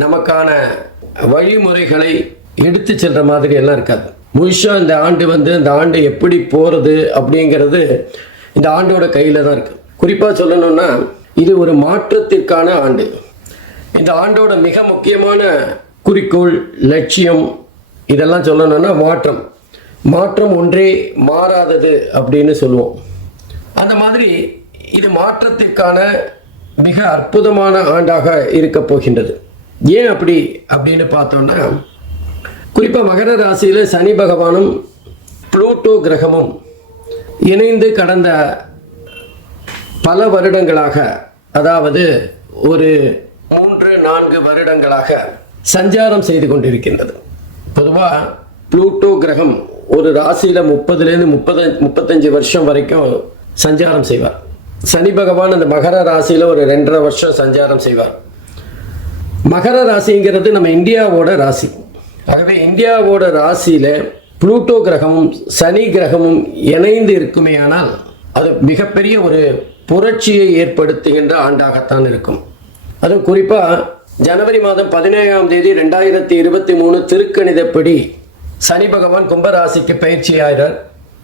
நமக்கான வழிமுறைகளை எடுத்து செல்கிற மாதிரி எல்லாம் இருக்காது. முழுசாக இந்த ஆண்டு வந்து இந்த ஆண்டு எப்படி போகிறது அப்படிங்கிறது இந்த ஆண்டோட கையில் தான் இருக்குது குறிப்பாக சொல்லணும்னா இது ஒரு மாற்றத்திற்கான ஆண்டு. இந்த ஆண்டோட மிக முக்கியமான குறிக்கோள் லட்சியம் இதெல்லாம் சொல்லணும்னா மாற்றம். மாற்றம் ஒன்றே மாறாதது அப்படின்னு சொல்லுவோம். அந்த மாதிரி இது மாற்றத்திற்கான மிக அற்புதமான ஆண்டாக இருக்க போகின்றது. ஏன் அப்படி அப்படின்னு பார்த்தோம்னா குறிப்பாக மகர ராசியில் சனி பகவானும் புளூட்டோ கிரகமும் இணைந்து கடந்த பல வருடங்களாக அதாவது ஒரு மூன்று நான்கு வருடங்களாக சஞ்சாரம் செய்து கொண்டிருக்கின்றது. பொதுவாக புளூட்டோ கிரகம் ஒரு ராசியில் முப்பதுலேருந்து முப்பது முப்பத்தஞ்சு வருஷம் வரைக்கும் சஞ்சாரம் செய்வார். சனி பகவான் அந்த மகர ராசியில் ஒரு ரெண்டரை வருஷம் சஞ்சாரம் செய்வார். மகர ராசிங்கிறது நம்ம இந்தியாவோட ராசி. ஆகவே இந்தியாவோட ராசியில் புளூட்டோ கிரகமும் சனி கிரகமும் இணைந்து இருக்குமேயானால் அது மிகப்பெரிய ஒரு புரட்சியை ஏற்படுத்துகின்ற ஆண்டாகத்தான் இருக்கும். அதுவும் குறிப்பாக ஜனவரி மாதம் பதினேழாம் தேதி ரெண்டாயிரத்தி இருபத்தி மூணு திருக்கணிதப்படி சனி பகவான் கும்பராசிக்கு பயிற்சி ஆகிறார்.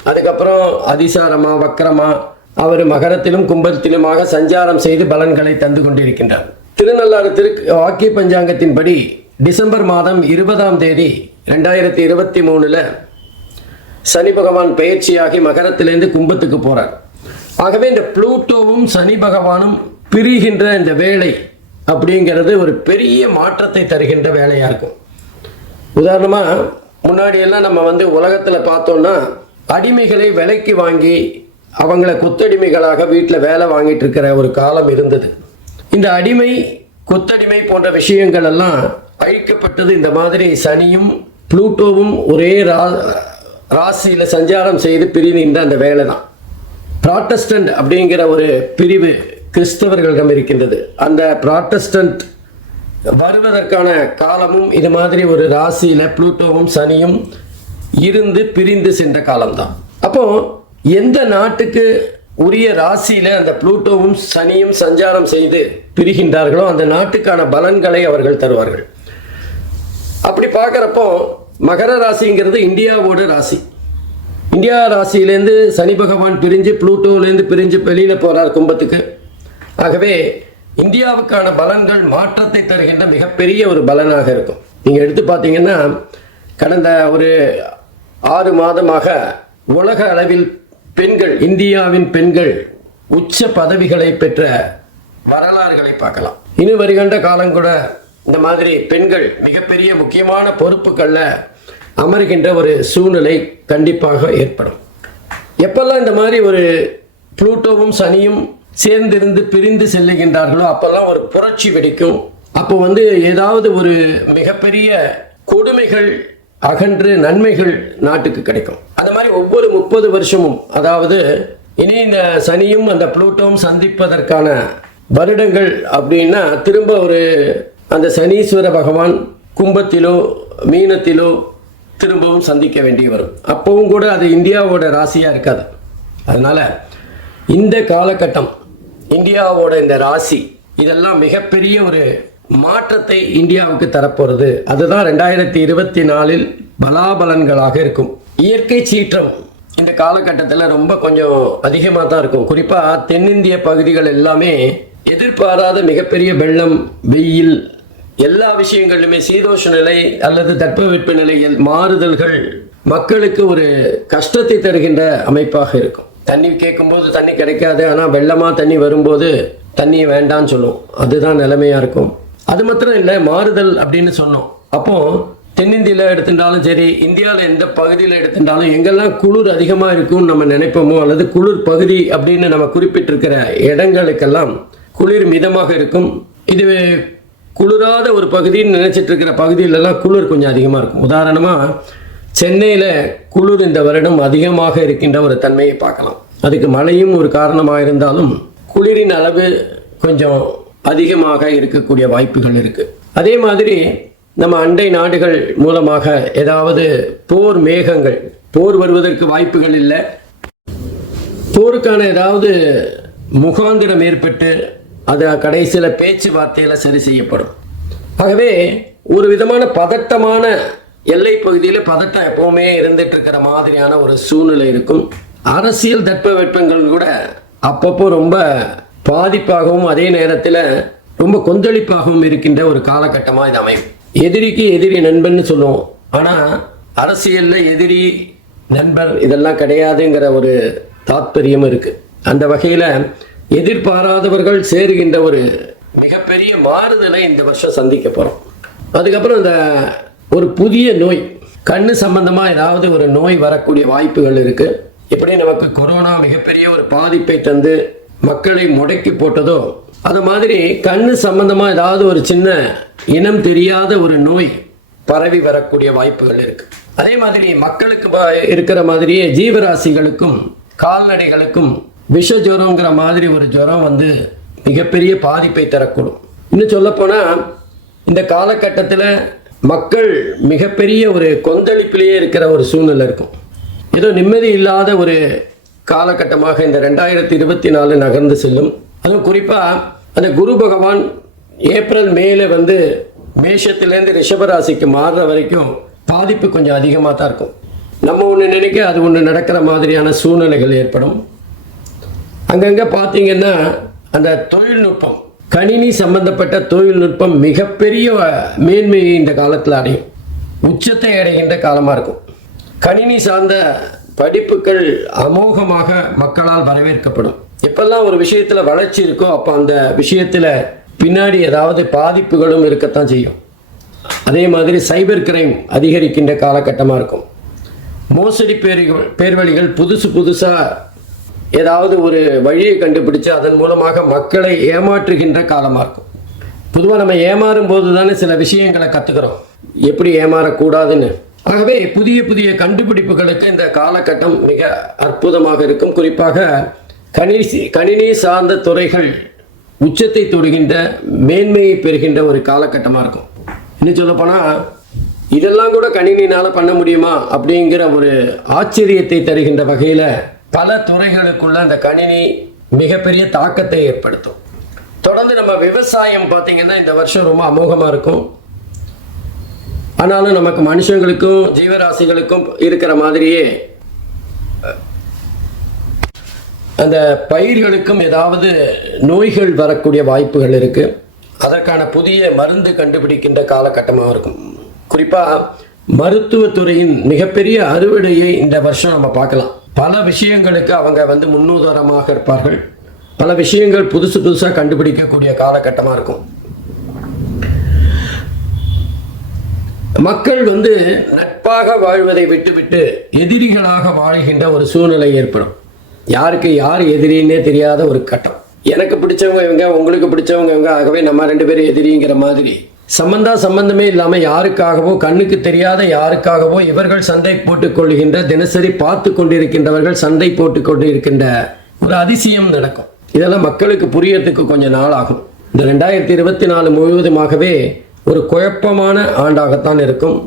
அதுக்கப்புறம் அதிசாரமா வக்கரமா அவர் மகரத்திலும் கும்பத்திலுமாக சஞ்சாரம் செய்து பலன்களை தந்து கொண்டிருக்கின்றார். திருநள்ளாறு திரு வாக்கிய பஞ்சாங்கத்தின்படி டிசம்பர் மாதம் இருபதாம் தேதி ரெண்டாயிரத்தி இருபத்தி மூணில் சனி பகவான் பயிற்சியாகி மகரத்திலிருந்து கும்பத்துக்கு போகிறார் ஆகவே இந்த புளூட்டோவும் சனி பகவானும் பிரிகின்ற இந்த வேலை அப்படிங்கிறது ஒரு பெரிய மாற்றத்தை தருகின்ற வேலையாக இருக்கும். உதாரணமாக முன்னாடியெல்லாம் நம்ம வந்து உலகத்தில் பார்த்தோம்னா அடிமைகளை விலைக்கு வாங்கி அவங்கள கொத்தடிமைகளாக வீட்டில் வேலை வாங்கிட்டு இருக்கிற ஒரு காலம் இருந்தது. இந்த அடிமை கொத்தடிமை போன்ற விஷயங்கள் எல்லாம் அழிக்கப்பட்டது. இந்த மாதிரி சனியும் புளூட்டோவும் ஒரே ரா ராசியில் சஞ்சாரம் செய்து பிரிகின்ற அந்த வேலை தான் ப்ராட்டஸ்டன்ட் அப்படிங்கிற ஒரு பிரிவு கிறிஸ்தவர்களிடம் இருக்கின்றது. அந்த ப்ராட்டஸ்டன்ட் வருவதற்கான காலமும் இது மாதிரி ஒரு ராசியில் புளூட்டோவும் சனியும் இருந்து பிரிந்து சென்ற காலம்தான். அப்போ எந்த நாட்டுக்கு உரிய ராசியில அந்த புளூட்டோவும் சனியும் சஞ்சாரம் செய்து பிரிகின்றார்களோ அந்த நாட்டுக்கான பலன்களை அவர்கள் தருவார்கள். அப்படி பார்க்குறப்போ மகர ராசிங்கிறது இந்தியாவோட ராசி. இந்தியா ராசியிலேருந்து சனி பகவான் பிரிஞ்சு புளூட்டோலேருந்து பிரிஞ்சு வெளியில் போகிறார் கும்பத்துக்கு. ஆகவே இந்தியாவுக்கான பலன்கள் மாற்றத்தை தருகின்ற மிகப்பெரிய ஒரு பலனாக இருக்கும். நீங்கள் எடுத்து பார்த்தீங்கன்னா கடந்த ஒரு ஆறு மாதமாக உலக அளவில் பெண்கள் இந்தியாவின் பெண்கள் உச்ச பதவிகளை பெற்ற வரலாறுகளை பார்க்கலாம். இனி வருகின்ற காலம் கூட இந்த மாதிரி பெண்கள் மிகப்பெரிய முக்கியமான பொறுப்புகளில் அமர்கின்ற ஒரு சூழ்நிலை கண்டிப்பாக ஏற்படும். எப்பெல்லாம் இந்த மாதிரி ஒரு புளூட்டோவும் சனியும் சேர்ந்திருந்து பிரிந்து செல்லுகின்றார்களோ அப்பெல்லாம் ஒரு புரட்சி வெடிக்கும். அப்போ வந்து ஏதாவது ஒரு மிகப்பெரிய கொடுமைகள் அகன்று நன்மைகள் நாட்டுக்கு கிடைக்கும். அந்த மாதிரி ஒவ்வொரு முப்பது வருஷமும் அதாவது இனி இந்த சனியும் அந்த புளூட்டோவும் சந்திப்பதற்கான வருடங்கள் அப்படின்னா திரும்ப ஒரு அந்த சனீஸ்வர பகவான் கும்பத்திலோ மீனத்திலோ திரும்பவும் சந்திக்க வேண்டி வரும். அப்பவும் கூட அது இந்தியாவோட ராசியாக இருக்காது. அதனால் இந்த காலகட்டம் இந்தியாவோட இந்த ராசி இதெல்லாம் மிகப்பெரிய ஒரு மாற்றத்தை இந்தியாவுக்கு தரப்போகிறது அதுதான் ரெண்டாயிரத்தி இருபத்தி நாலில் பலாபலன்களாக இருக்கும். இயற்கை சீற்றம் இந்த காலகட்டத்தில் ரொம்ப கொஞ்சம் அதிகமாக தான் இருக்கும். குறிப்பாக தென்னிந்திய பகுதிகள் எல்லாமே எதிர்பாராத மிகப்பெரிய வெள்ளம் வெயில் எல்லா விஷயங்களிலுமே சீதோஷ நிலை அல்லது தட்பவெப்ப நிலையில் மாறுதல்கள் மக்களுக்கு ஒரு கஷ்டத்தை தருகின்ற அமைப்பாக இருக்கும். தண்ணி கேட்கும்போது தண்ணி கிடைக்காது ஆனால் வெள்ளமாக தண்ணி வரும்போது தண்ணியை வேண்டாம்னு சொல்லும். அதுதான் நிலைமையாக இருக்கும். அது மாத்திரம் இல்லை மாறுதல் அப்படின்னு சொன்னோம். அப்போ தென்னிந்தியாவில் எடுத்துட்டாலும் சரி இந்தியாவில் எந்த பகுதியில் எடுத்துட்டாலும் எங்கெல்லாம் குளிர் அதிகமாக இருக்கும்னு நம்ம நினைப்போமோ அல்லது குளிர் பகுதி அப்படின்னு நம்ம குறிப்பிட்டிருக்கிற இடங்களுக்கெல்லாம் குளிர் மிதமாக இருக்கும். இது குளிராத ஒரு பகுதின்னு நினைச்சிட்டு இருக்கிற பகுதியிலலாம் குளிர் கொஞ்சம் அதிகமாக இருக்கும். உதாரணமாக சென்னையில் குளிர் இந்த வருடம் அதிகமாக இருக்கின்ற ஒரு தன்மையை பார்க்கலாம். அதுக்கு மழையும் ஒரு காரணமாக இருந்தாலும் குளிரின் அளவு கொஞ்சம் அதிகமாக இருக்கக்கூடிய வாய்ப்புகள் இருக்கு. அதே மாதிரி நம்ம அண்டை நாடுகள் மூலமாக ஏதாவது போர் மேகங்கள் போர் வருவதற்கு வாய்ப்புகள் இல்லை. போருக்கான ஏதாவது முகாந்திரம் ஏற்பட்டு அது கடைசியில் பேச்சுவார்த்தையில் சரி செய்யப்படும். ஆகவே ஒரு விதமான பதட்டமான எல்லை பகுதியில் பதட்டம் எப்பவுமே இருந்துட்டு இருக்கிற மாதிரியான ஒரு சூழ்நிலை இருக்கும். அரசியல் தட்பவெட்பங்கள் கூட அப்பப்போ ரொம்ப பாதிப்பாகவும் அதே நேரத்தில் ரொம்ப கொந்தளிப்பாகவும் இருக்கின்ற ஒரு காலகட்டமாக இது அமையும். எதிரிக்கு எதிரி நண்பன்னு சொல்லுவோம். ஆனால் அரசியலில் எதிரி நண்பர் இதெல்லாம் கிடையாதுங்கிற ஒரு தாத்பரியம் இருக்குது அந்த வகையில் எதிர்பாராதவர்கள் சேருகின்ற ஒரு மிகப்பெரிய மாறுதலை இந்த வருஷம் சந்திக்க போகிறோம் அதுக்கப்புறம் இந்த ஒரு புதிய நோய் கண்ணு சம்பந்தமாக ஏதாவது ஒரு நோய் வரக்கூடிய வாய்ப்புகள் இருக்குது எப்படி நமக்கு கொரோனா மிகப்பெரிய ஒரு பாதிப்பை தந்து மக்களை முடக்கி போட்டதோ? அது மாதிரி கண்ணு சம்பந்தமா ஏதாவது ஒரு சின்ன இனம் தெரியாத ஒரு நோய் பரவி வரக்கூடிய வாய்ப்புகள் இருக்கு. அதே மாதிரி மக்களுக்கு இருக்கிற மாதிரியே ஜீவராசிகளுக்கும் கால்நடைகளுக்கும் விஷ ஜுரங்கிற மாதிரி ஒரு ஜுரம் வந்து மிகப்பெரிய பாதிப்பை தரக்கூடும். இன்னும் சொல்லப்போனால் இந்த காலகட்டத்தில் மக்கள் மிகப்பெரிய ஒரு கொந்தளிப்பிலேயே இருக்கிற ஒரு சூழ்நிலை இருக்கும். ஏதோ நிம்மதி இல்லாத ஒரு காலகட்டமாக இந்த ரெண்டாயிரத்தி இருபத்தி நாலு நகர்ந்து செல்லும். அதுவும் குறிப்பாக அந்த குரு பகவான் ஏப்ரல் மேல வந்து மேஷத்திலேருந்து ரிஷபராசிக்கு மாறுற வரைக்கும் பாதிப்பு கொஞ்சம் அதிகமாக தான் இருக்கும். நம்ம ஒன்று நினைக்க அது ஒன்று நடக்கிற மாதிரியான சூழ்நிலைகள் ஏற்படும். அங்கங்கே பார்த்தீங்கன்னா அந்த தொழில்நுட்பம் கணினி சம்பந்தப்பட்ட தொழில்நுட்பம் மிகப்பெரிய மேன்மையை இந்த காலத்தில் அடையும். உச்சத்தை அடைகின்ற காலமாக இருக்கும். கணினி சார்ந்த படிப்புகள் அமோகமாக மக்களால் வரவேற்கப்படும். எப்பெல்லாம் ஒரு விஷயத்தில் வளர்ச்சி இருக்கோ அப்போ அந்த விஷயத்தில் பின்னாடி ஏதாவது பாதிப்புகளும் இருக்கத்தான் செய்யும். அதே மாதிரி சைபர் கிரைம் அதிகரிக்கின்ற காலகட்டமாக இருக்கும். மோசடி பேர்கள் பேர்வழிகள் புதுசு புதுசாக ஏதாவது ஒரு வழியை கண்டுபிடிச்சு அதன் மூலமாக மக்களை ஏமாற்றுகின்ற காலமாக இருக்கும். பொதுவாக நம்ம ஏமாறும் போது தானே சில விஷயங்களை கற்றுக்கிறோம் எப்படி ஏமாறக்கூடாதுன்னு? ஆகவே புதிய புதிய கண்டுபிடிப்புகளுக்கு இந்த காலகட்டம் மிக அற்புதமாக இருக்கும். குறிப்பாக கணினி கணினி சார்ந்த துறைகள் உச்சத்தை தொடுகின்ற மேன்மையை பெறுகின்ற ஒரு காலகட்டமாக இருக்கும். இன்னும் சொல்லப்போனால் இதெல்லாம் கூட கணினினால் பண்ண முடியுமா அப்படிங்கிற ஒரு ஆச்சரியத்தை தருகின்ற வகையில் பல துறைகளுக்குள்ள அந்த கணினி மிகப்பெரிய தாக்கத்தை ஏற்படுத்தும். தொடர்ந்து நம்ம விவசாயம் பார்த்தீங்கன்னா இந்த வருஷம் ரொம்ப அமோகமாக இருக்கும். ஆனாலும் நமக்கு மனுஷங்களுக்கும் ஜீவராசிகளுக்கும் இருக்கிற மாதிரியே அந்த பயிர்களுக்கும் ஏதாவது நோய்கள் வரக்கூடிய வாய்ப்புகள் இருக்கு. அதற்கான புதிய மருந்து கண்டுபிடிக்கின்ற காலகட்டமாக இருக்கும். குறிப்பாக மருத்துவத்துறையின் மிகப்பெரிய அறுவடையை இந்த வருஷம் நம்ம பார்க்கலாம். பல விஷயங்களுக்கு அவங்க வந்து முன்னுதாரணமாக இருப்பார்கள். பல விஷயங்கள் புதுசு புதுசாக கண்டுபிடிக்கக்கூடிய காலகட்டமாக இருக்கும். மக்கள் வந்து நட்பாக வாழ்வதை விட்டுவிட்டு எதிரிகளாக வாழ்கின்ற ஒரு சூழ்நிலை ஏற்படும். யாருக்கு யார் எதிரின்னே தெரியாத ஒரு கட்டம். எனக்கு பிடிச்சவங்க இவங்க உங்களுக்கு பிடிச்சவங்க இவங்க ஆகவே நம்ம ரெண்டு பேரும் எதிரிங்கிற மாதிரி. சம்பந்தா சம்பந்தமே இல்லாம யாருக்காகவோ கண்ணுக்கு தெரியாத யாருக்காகவோ இவர்கள் சண்டை போட்டுக் கொள்கின்ற தினசரி பார்த்து கொண்டிருக்கின்றவர்கள் சண்டை போட்டுக் கொண்டிருக்கின்ற ஒரு அதிசயம் நடக்கும். இதெல்லாம் மக்களுக்கு புரியறதுக்கு கொஞ்சம் நாள் ஆகும். இந்த ரெண்டாயிரத்தி இருபத்தி நாலு முழுவதுமாகவே ஒரு குழப்பமான ஆண்டாகத்தான் இருக்கும்.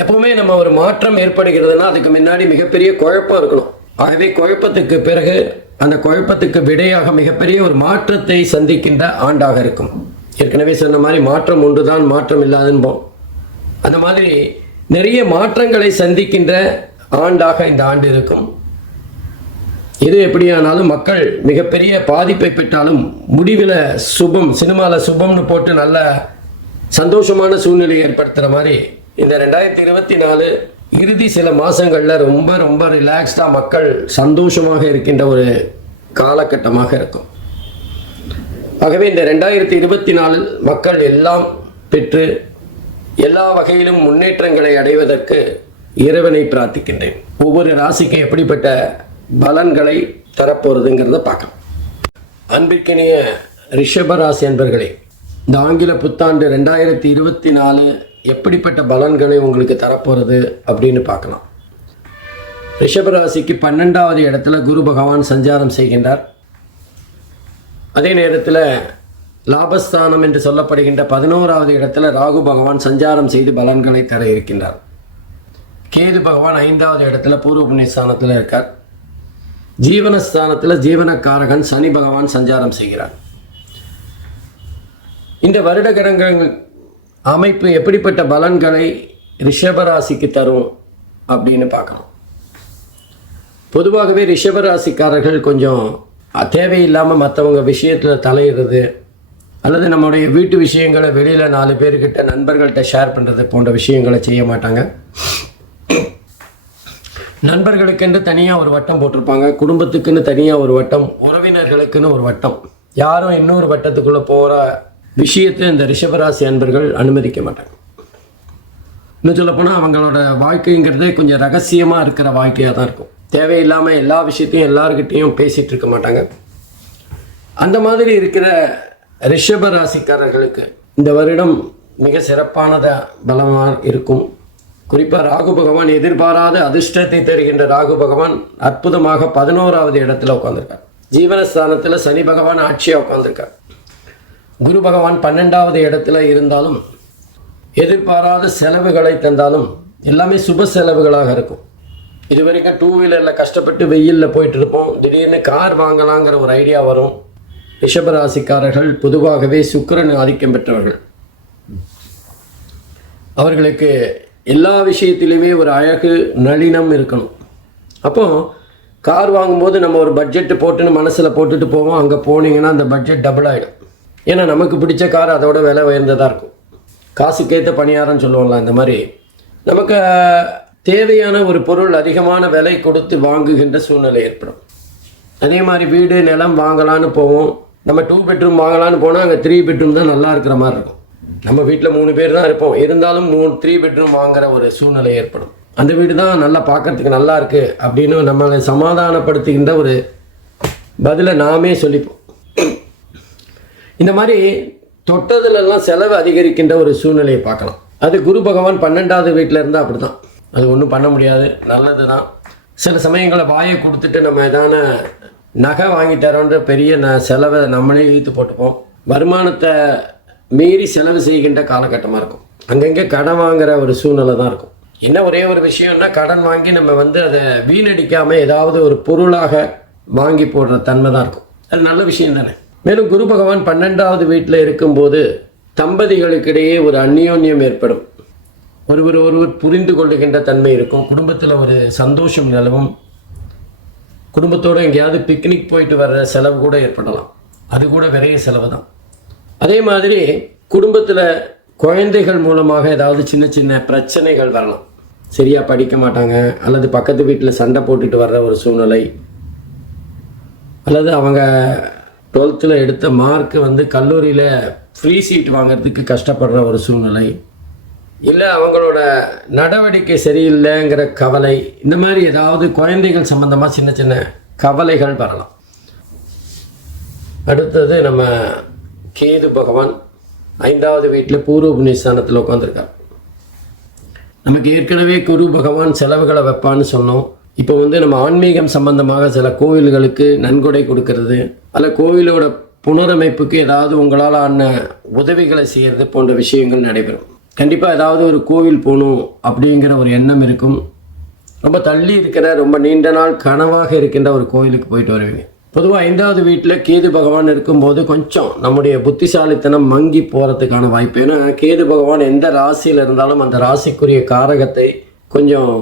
எப்பவுமே நம்ம ஒரு மாற்றம் ஏற்படுகிறதுனா அதுக்கு முன்னாடி மிகப்பெரிய குழப்பம் இருக்கணும். ஆகவே குழப்பத்துக்கு பிறகு அந்த குழப்பத்துக்கு விடையாக மிகப்பெரிய ஒரு மாற்றத்தை சந்திக்கின்ற ஆண்டாக இருக்கும். ஏற்கனவே சொன்ன மாதிரி மாற்றம் ஒன்றுதான் மாற்றம் இல்லாதுன்போம் அந்த மாதிரி நிறைய மாற்றங்களை சந்திக்கின்ற ஆண்டாக இந்த ஆண்டு இருக்கும். எது எப்படியானாலும் மக்கள் மிகப்பெரிய பாதிப்பை பெற்றாலும் முடிவில் சுபம் சினிமாவில் சுபம்னு போட்டு நல்ல சந்தோஷமான சூழ்நிலையை ஏற்படுத்துகிற மாதிரி இந்த ரெண்டாயிரத்தி இருபத்தி நாலு இறுதி சில மாதங்களில் ரொம்ப ரொம்ப ரிலாக்ஸ்டாக மக்கள் சந்தோஷமாக இருக்கின்ற ஒரு காலகட்டமாக இருக்கும். ஆகவே இந்த ரெண்டாயிரத்தி இருபத்தி நாலில் மக்கள் எல்லாம் பெற்று எல்லா வகையிலும் முன்னேற்றங்களை அடைவதற்கு இறைவனை பிரார்த்திக்கின்றேன். ஒவ்வொரு ராசிக்கு எப்படிப்பட்ட பலன்களை தரப்போகிறதுங்கிறத பார்க்கலாம். அன்பிற்கினிய ரிஷபராசி அன்பர்களே இந்த ஆங்கில புத்தாண்டு ரெண்டாயிரத்தி இருபத்தி நாலு எப்படிப்பட்ட பலன்களை உங்களுக்கு தரப்போகிறது அப்படின்னு பார்க்கலாம். ரிஷபராசிக்கு பன்னெண்டாவது இடத்துல குரு பகவான் சஞ்சாரம் செய்கின்றார். அதே நேரத்தில் லாபஸ்தானம் என்று சொல்லப்படுகின்ற பதினோராவது இடத்துல ராகு பகவான் சஞ்சாரம் செய்து பலன்களை தர இருக்கின்றார். கேது பகவான் ஐந்தாவது இடத்துல பூர்வ புண்ணியஸ்தானத்தில் இருக்கார். ஜீவனஸ்தானத்தில் ஜீவனக்காரகன் சனி பகவான் சஞ்சாரம் செய்கிறார். இந்த வருட கிரகங்கள் அமைப்பு எப்படிப்பட்ட பலன்களை ரிஷபராசிக்கு தரும் அப்படின்னு பார்க்கணும். பொதுவாகவே ரிஷபராசிக்காரர்கள் கொஞ்சம் தேவையில்லாமல் மற்றவங்க விஷயத்தில் தலையிடுறது அல்லது நம்முடைய வீட்டு விஷயங்களை வெளியில் நாலு பேர்கிட்ட நண்பர்கள்ட்ட ஷேர் பண்ணுறது போன்ற விஷயங்களை செய்ய மாட்டாங்க. நண்பர்களுக்கென்று தனியாக ஒரு வட்டம் போட்டிருப்பாங்க. குடும்பத்துக்குன்னு தனியாக ஒரு வட்டம் உறவினர்களுக்குன்னு ஒரு வட்டம். யாரும் இன்னொரு வட்டத்துக்குள்ளே போகிற விஷயத்தை இந்த ரிஷபராசி அன்பர்கள் அனுமதிக்க மாட்டாங்க. இன்னும் சொல்லப்போனால் அவங்களோட வாழ்க்கைங்கிறதே கொஞ்சம் ரகசியமாக இருக்கிற வாழ்க்கையாக தான் இருக்கும். தேவையில்லாமல் எல்லா விஷயத்தையும் எல்லாருக்கிட்டேயும் பேசிகிட்டு இருக்க மாட்டாங்க. அந்த மாதிரி இருக்கிற ரிஷப ராசிக்காரர்களுக்கு இந்த வருடம் மிக சிறப்பானதாக பலமாக இருக்கும். குறிப்பாக ராகு பகவான் எதிர்பாராத அதிர்ஷ்டத்தை தருகின்ற ராகு பகவான் அற்புதமாக பதினோராவது இடத்துல உட்காந்துருக்கார் ஜீவனஸ்தானத்தில் சனி பகவான் ஆட்சியாக உட்காந்துருக்கார் குரு பகவான் பன்னெண்டாவது இடத்துல இருந்தாலும் எதிர்பாராத செலவுகளை தந்தாலும் எல்லாமே சுப செலவுகளாக இருக்கும். இது வரைக்கும் டூ வீலரில் கஷ்டப்பட்டு வெயிலில் போயிட்டு இருப்போம் திடீர்னு கார் வாங்கலாங்கிற ஒரு ஐடியா வரும். ரிஷபராசிக்காரர்கள் பொதுவாகவே சுக்கரன் ஆதிக்கம் பெற்றவர்கள். அவர்களுக்கு எல்லா விஷயத்திலையுமே ஒரு அழகு நளினம் இருக்கணும். அப்போ கார் வாங்கும்போது நம்ம ஒரு பட்ஜெட்டு போட்டுன்னு மனசில் போட்டுட்டு போவோம். அங்கே போனீங்கன்னா அந்த பட்ஜெட் டபுள் ஆகிடும் ஏன்னா நமக்கு பிடிச்ச கார் அதோட விலை உயர்ந்ததாக இருக்கும். காசுக்கேற்ற பணியாரம்னு சொல்லுவோம்ல அந்த மாதிரி. நமக்கு தேவையான ஒரு பொருள் அதிகமான விலை கொடுத்து வாங்குகின்ற சூழ்நிலை ஏற்படும். அதே மாதிரி வீடு நிலம் வாங்கலான்னு போவோம். நம்ம டூ பெட்ரூம் வாங்கலான்னு போனால் அங்கே த்ரீ பெட்ரூம் தான் நல்லா இருக்கிற மாதிரி இருக்கும். நம்ம வீட்டில் மூணு பேர் தான் இருப்போம். இருந்தாலும் மூணு த்ரீ பெட்ரூம் வாங்குற ஒரு சூழ்நிலை ஏற்படும். அந்த வீடு தான் நல்லா பார்க்கறதுக்கு நல்லா இருக்குது அப்படின்னு நம்மளை சமாதானப்படுத்துகின்ற ஒரு பதிலை நாமே சொல்லிப்போம். இந்த மாதிரி தொட்டதுலெல்லாம் செலவு அதிகரிக்கின்ற ஒரு சூழ்நிலையை பார்க்கலாம். அது குரு பகவான் பன்னெண்டாவது வீட்டில் இருந்தால் அப்படி தான் அது ஒன்றும் பண்ண முடியாது. நல்லது தான் சில சமயங்களை வாயை கொடுத்துட்டு நம்ம எதான நகை வாங்கி தரோன்ற பெரிய ந செலவை நம்மளே இழுத்து போட்டுப்போம். வருமானத்தை மீறி செலவு செய்கின்ற காலகட்டமாக இருக்கும். அங்கங்கே கடன் வாங்குற ஒரு சூழ்நிலை தான் இருக்கும். என்ன ஒரே ஒரு விஷயம்னா கடன் வாங்கி நம்ம வந்து அதை வீணடிக்காமல் ஏதாவது ஒரு பொருளாக வாங்கி போடுற தன்மை தான் இருக்கும். அது நல்ல விஷயம் தானே? மேலும் குரு பகவான் பன்னெண்டாவது வீட்டில் இருக்கும்போது தம்பதிகளுக்கிடையே ஒரு அந்யோன்யம் ஏற்படும். ஒருவர் ஒருவர் புரிந்து கொள்ளுகின்ற தன்மை இருக்கும். குடும்பத்தில் ஒரு சந்தோஷம் நிலவும். குடும்பத்தோடு எங்கேயாவது பிக்னிக் போயிட்டு வர்ற செலவு கூட ஏற்படலாம். அது கூட விரைய செலவு தான் அதே மாதிரி குடும்பத்தில் குழந்தைகள் மூலமாக ஏதாவது சின்ன சின்ன பிரச்சனைகள் வரலாம். சரியாக படிக்க மாட்டாங்க அல்லது பக்கத்து வீட்டில் சண்டை போட்டுட்டு வர்ற ஒரு சூழ்நிலை அல்லது அவங்க டுவெல்த்தில் எடுத்த மார்க்கு வந்து கல்லூரியில் ஃப்ரீ சீட் வாங்குறதுக்கு கஷ்டப்படுற ஒரு சூழ்நிலை. இல்லை அவங்களோட நடவடிக்கை சரியில்லைங்கிற கவலை இந்த மாதிரி ஏதாவது குழந்தைகள் சம்மந்தமாக சின்ன சின்ன கவலைகள் வரலாம். அடுத்தது நம்ம கேது பகவான் ஐந்தாவது வீட்டில் பூர்வ புண்ணியஸ்தானத்தில் உட்காந்துருக்கார் நமக்கு ஏற்கனவே குரு பகவான் செலவுகளை வைப்பான்னு சொன்னோம். இப்போ வந்து நம்ம ஆன்மீகம் சம்பந்தமாக சில கோவில்களுக்கு நன்கொடை கொடுக்கறது அதில் கோவிலோட புனரமைப்புக்கு ஏதாவது உங்களால் ஆன உதவிகளை செய்கிறது போன்ற விஷயங்கள் நடைபெறும். கண்டிப்பாக ஏதாவது ஒரு கோவில் போகணும் அப்படிங்கிற ஒரு எண்ணம் இருக்கும். ரொம்ப தள்ளி இருக்கிற ரொம்ப நீண்ட நாள் கனவாக இருக்கின்ற ஒரு கோயிலுக்கு போயிட்டு வருவீங்க. பொதுவாக ஐந்தாவது வீட்டில் கேது பகவான் இருக்கும்போது கொஞ்சம் நம்முடைய புத்திசாலித்தனம் மங்கி போகிறதுக்கான வாய்ப்பு. ஏன்னா கேது பகவான் எந்த ராசியில் இருந்தாலும் அந்த ராசிக்குரிய காரகத்தை கொஞ்சம்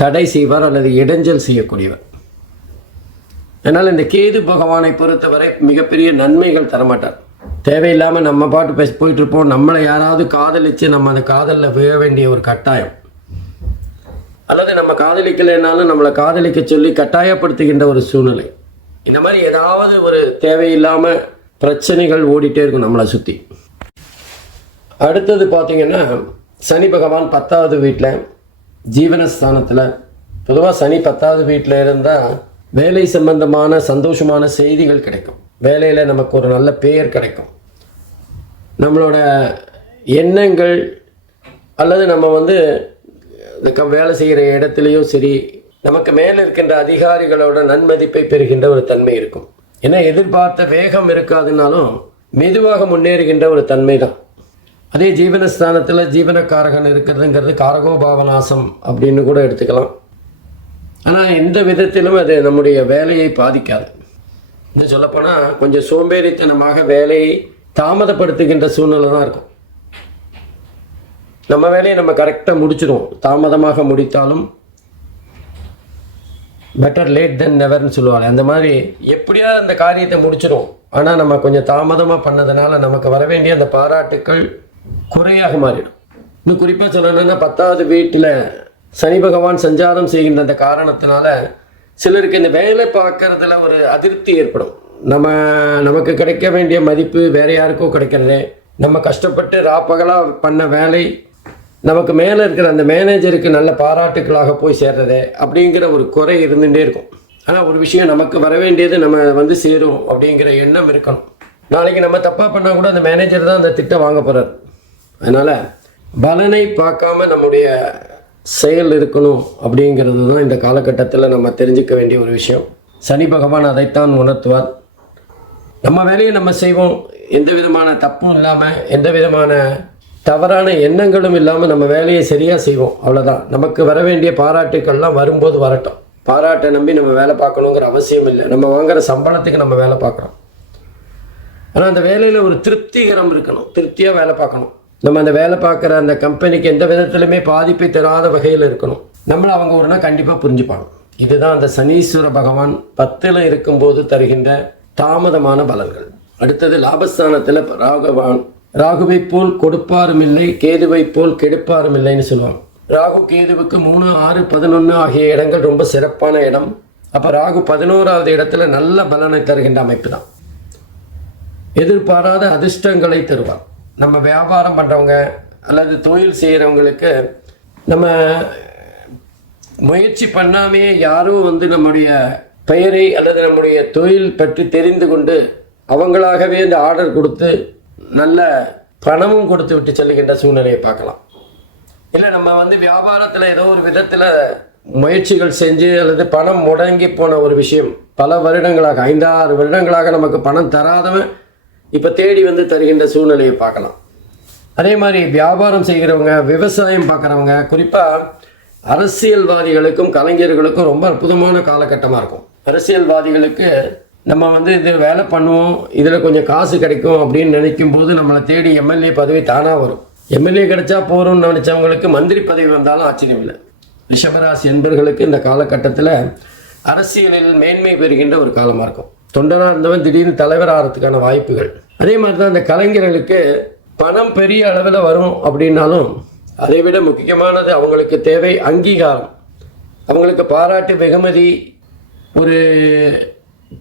தடை செய்வார் அல்லது இடைஞ்சல் செய்யக்கூடியவர். அதனால் இந்த கேது பகவானை பொறுத்தவரை மிகப்பெரிய நன்மைகள் தரமாட்டார். தேவையில்லாமல் நம்ம பாட்டு பேசி போயிட்டுருப்போம். நம்மளை யாராவது காதலித்து நம்ம அந்த காதலில் விழ வேண்டிய ஒரு கட்டாயம். அல்லது நம்ம காதலிக்கலைனாலும் நம்மளை காதலிக்க சொல்லி கட்டாயப்படுத்துகின்ற ஒரு சூழ்நிலை. இந்த மாதிரி ஏதாவது ஒரு தேவையில்லாமல் பிரச்சனைகள் ஓடிட்டே இருக்கும் நம்மளை சுற்றி அடுத்தது பார்த்திங்கன்னா சனி பகவான் பத்தாவது வீட்டில் ஜீவனஸ்தானத்தில். பொதுவாக சனி பத்தாவது வீட்டில் இருந்தால் வேலை சம்பந்தமான சந்தோஷமான செய்திகள் கிடைக்கும். வேலையில் நமக்கு ஒரு நல்ல பெயர் கிடைக்கும். நம்மளோட எண்ணங்கள் அல்லது நம்ம வந்து க- வேலை செய்கிற இடத்துலையும் சரி நமக்கு மேலே இருக்கின்ற அதிகாரிகளோட நன்மதிப்பை பெறுகின்ற ஒரு தன்மை இருக்கும். ஏன்னா எதிர்பார்த்த வேகம் இருக்காதுனாலும் மெதுவாக முன்னேறுகின்ற ஒரு தன்மை தான் அதே ஜீவனஸ்தானத்தில் ஜீவனக்காரகன் இருக்கிறதுங்கிறது காரகோபாவநாசம் அப்படின்னு கூட எடுத்துக்கலாம். ஆனால் எந்த விதத்திலும் அது நம்முடைய வேலையை பாதிக்காது. இன்னும் சொல்லப்போனால் கொஞ்சம் சோம்பேறித்தனமாக வேலையை தாமதப்படுத்துகின்ற சூழ்நிலை தான் இருக்கும். நம்ம வேலையை நம்ம கரெக்டாக முடிச்சிடுவோம். தாமதமாக முடித்தாலும் பெட்டர் லேட் தென் நெவர்னு சொல்லுவாங்க. அந்த மாதிரி எப்படியா அந்த காரியத்தை முடிச்சிடும் ஆனால் நம்ம கொஞ்சம் தாமதமாக பண்ணதுனால நமக்கு வர வேண்டிய அந்த பாராட்டுக்கள் குறையாக மாறிடும். இன்னும் குறிப்பாக சொல்லணும்னா பத்தாவது வீட்டில் சனி பகவான் சஞ்சாரம் செய்கின்ற அந்த காரணத்தினால சிலருக்கு இந்த வேலை பார்க்கறதுல ஒரு அதிருப்தி ஏற்படும். நம்ம நமக்கு கிடைக்க வேண்டிய மதிப்பு வேற யாருக்கோ கிடைக்கிறது நம்ம கஷ்டப்பட்டு ராப்பகலாக பண்ண வேலை நமக்கு மேலே இருக்கிற அந்த மேனேஜருக்கு நல்ல பாராட்டுக்களாக போய் சேர்றது அப்படிங்கிற ஒரு குறை இருந்துகிட்டே இருக்கும். ஆனால் ஒரு விஷயம் நமக்கு வர வேண்டியது நம்ம வந்து சேரும் அப்படிங்கிற எண்ணம் இருக்கணும். நாளைக்கு நம்ம தப்பாக பண்ணால் கூட அந்த மேனேஜர் தான் அந்த திட்டம் வாங்க போகிறார் அதனால் பலனை பார்க்காம நம்முடைய செயல் இருக்கணும் அப்படிங்கிறது தான் இந்த காலகட்டத்தில் நம்ம தெரிஞ்சுக்க வேண்டிய ஒரு விஷயம். சனி பகவான் அதைத்தான் உணர்த்துவார். நம்ம வேலையை நம்ம செய்வோம். எந்த விதமான தப்பும் இல்லாமல் எந்த விதமான தவறான எண்ணங்களும் இல்லாமல் நம்ம வேலையை சரியாக செய்வோம். அவ்வளோதான் நமக்கு வர வேண்டிய பாராட்டுக்கள்லாம் வரும்போது வரட்டும். பாராட்டை நம்பி நம்ம வேலை பார்க்கணுங்கிற அவசியம் இல்லை. நம்ம வாங்குற சம்பளத்துக்கு நம்ம வேலை பார்க்குறோம். ஆனால் அந்த வேலையில் ஒரு திருப்திகரம் இருக்கணும். திருப்தியாக வேலை பார்க்கணும். நம்ம அந்த வேலை பார்க்குற அந்த கம்பெனிக்கு எந்த விதத்துலையுமே பாதிப்பை தராத வகையில் இருக்கணும். நம்மளை அவங்க ஒரு நாள் கண்டிப்பாக புரிஞ்சுப்பாங்க. இதுதான் அந்த சனீஸ்வர பகவான் பத்தில் இருக்கும்போது தருகின்ற தாமதமான பலன்கள். அடுத்தது லாபஸ்தானத்தில் ராகவான். ராகுவை போல் கொடுப்பாரும் இல்லை கேதுவை போல் கெடுப்பாரும் இல்லைன்னு சொல்லுவாங்க. ராகு கேதுவுக்கு மூணு ஆறு பதினொன்று ஆகிய இடங்கள் ரொம்ப சிறப்பான இடம். அப்போ ராகு பதினோராவது இடத்துல நல்ல பலனை தருகின்ற அமைப்பு தான். எதிர்பாராத அதிர்ஷ்டங்களை தருவார். நம்ம வியாபாரம் பண்ணுறவங்க அல்லது தொழில் செய்கிறவங்களுக்கு நம்ம முயற்சி பண்ணாமே யாரோ வந்து நம்முடைய பெயரை அல்லது நம்முடைய தொழில் பற்றி தெரிந்து கொண்டு அவங்களாகவே இந்த ஆர்டர் கொடுத்து நல்ல பணமும் கொடுத்து விட்டு செல்லுகின்ற சூழ்நிலையை பார்க்கலாம். இல்லை நம்ம வந்து வியாபாரத்தில் ஏதோ ஒரு விதத்தில் முயற்சிகள் செஞ்சு அல்லது பணம் முடங்கி போன ஒரு விஷயம் பல வருடங்களாக ஐந்தாறு வருடங்களாக நமக்கு பணம் தராதவன் இப்போ தேடி வந்து தருகின்ற சூழ்நிலையை பார்க்கலாம். அதே மாதிரி வியாபாரம் செய்கிறவங்க விவசாயம் பார்க்குறவங்க குறிப்பாக அரசியல்வாதிகளுக்கும் கலைஞர்களுக்கும் ரொம்ப அற்புதமான காலகட்டமாக இருக்கும். அரசியல்வாதிகளுக்கு நம்ம வந்து இது வேலை பண்ணுவோம் இதில் கொஞ்சம் காசு கிடைக்கும் அப்படின்னு நினைக்கும் போது நம்மளை தேடி எம்எல்ஏ பதவி தானாக வரும். எம்எல்ஏ கிடைச்சா போகிறோம்னு நினச்சவங்களுக்கு மந்திரி பதவி வந்தாலும் ஆச்சரியம் இல்லை. ரிஷபராசி என்பர்களுக்கு இந்த காலகட்டத்தில் அரசியலில் மேன்மை பெறுகின்ற ஒரு காலமாக இருக்கும். தொண்டனாக இருந்தவன் திடீர்னு தலைவர் ஆகிறதுக்கான வாய்ப்புகள். அதே மாதிரி தான் இந்த கலைஞர்களுக்கு பணம் பெரிய அளவில் வரும் அப்படின்னாலும் அதை விட முக்கியமானது அவங்களுக்கு தேவை அங்கீகாரம். அவங்களுக்கு பாராட்டு வெகுமதி ஒரு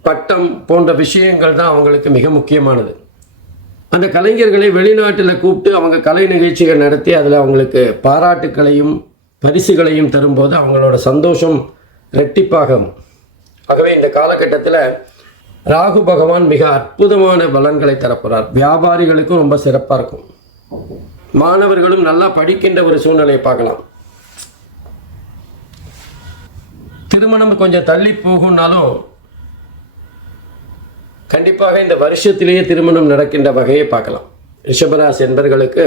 பட்டம் போன்ற விஷயங்கள் தான் அவங்களுக்கு மிக முக்கியமானது. அந்த கலைஞர்களை வெளிநாட்டில் கூப்பிட்டு அவங்க கலை நிகழ்ச்சிகள் நடத்தி அதில் அவங்களுக்கு பாராட்டுக்களையும் பரிசுகளையும் தரும்போது அவங்களோட சந்தோஷம் ரெட்டிப்பாகும். ஆகவே இந்த காலகட்டத்தில் ராகு பகவான் மிக அற்புதமான பலன்களை தரப்போகிறார் வியாபாரிகளுக்கும் ரொம்ப சிறப்பாக இருக்கும். மாணவர்களும் நல்லா படிக்கின்ற ஒரு சூழ்நிலையை பார்க்கலாம். திருமணம் கொஞ்சம் தள்ளி போகும்னாலும் கண்டிப்பாக இந்த வருஷத்திலேயே திருமணம் நடக்கின்ற வகையை பார்க்கலாம். ரிஷபராசி என்பர்களுக்கு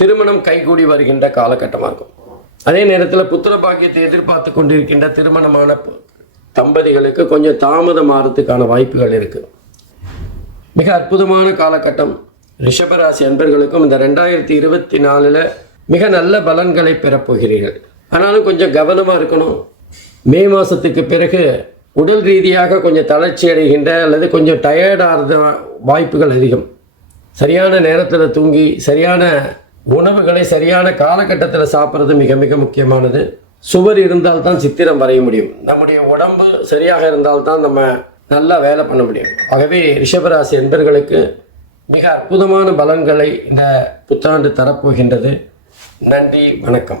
திருமணம் கைகூடி வருகின்ற காலகட்டமாக இருக்கும். அதே நேரத்தில் புத்திர பாக்கியத்தை எதிர்பார்த்து கொண்டிருக்கின்ற திருமணமான தம்பதிகளுக்கு கொஞ்சம் தாமதம் ஆகிறதுக்கான வாய்ப்புகள் இருக்குது மிக அற்புதமான காலகட்டம். ரிஷபராசி அன்பர்களுக்கும் இந்த ரெண்டாயிரத்தி இருபத்தி நாலில் மிக நல்ல பலன்களை பெறப்போகிறீர்கள் ஆனாலும் கொஞ்சம் கவனமாக இருக்கணும். மே மாதத்துக்கு பிறகு உடல் ரீதியாக கொஞ்சம் தளர்ச்சி அடைகின்ற அல்லது கொஞ்சம் டயர்டாகிறது வாய்ப்புகள் அதிகம். சரியான நேரத்தில் தூங்கி சரியான உணவுகளை சரியான காலகட்டத்தில் சாப்பிட்றது மிக மிக முக்கியமானது. சுவர் இருந்தால் தான் சித்திரம் வரைய முடியும். நம்முடைய உடம்பு சரியாக இருந்தால் தான் நம்ம நல்லா வேலை பண்ண முடியும். ஆகவே ரிஷபராசி என்பர்களுக்கு மிக அற்புதமான பலன்களை இந்த புத்தாண்டு தரப்போகின்றது. நன்றி வணக்கம்.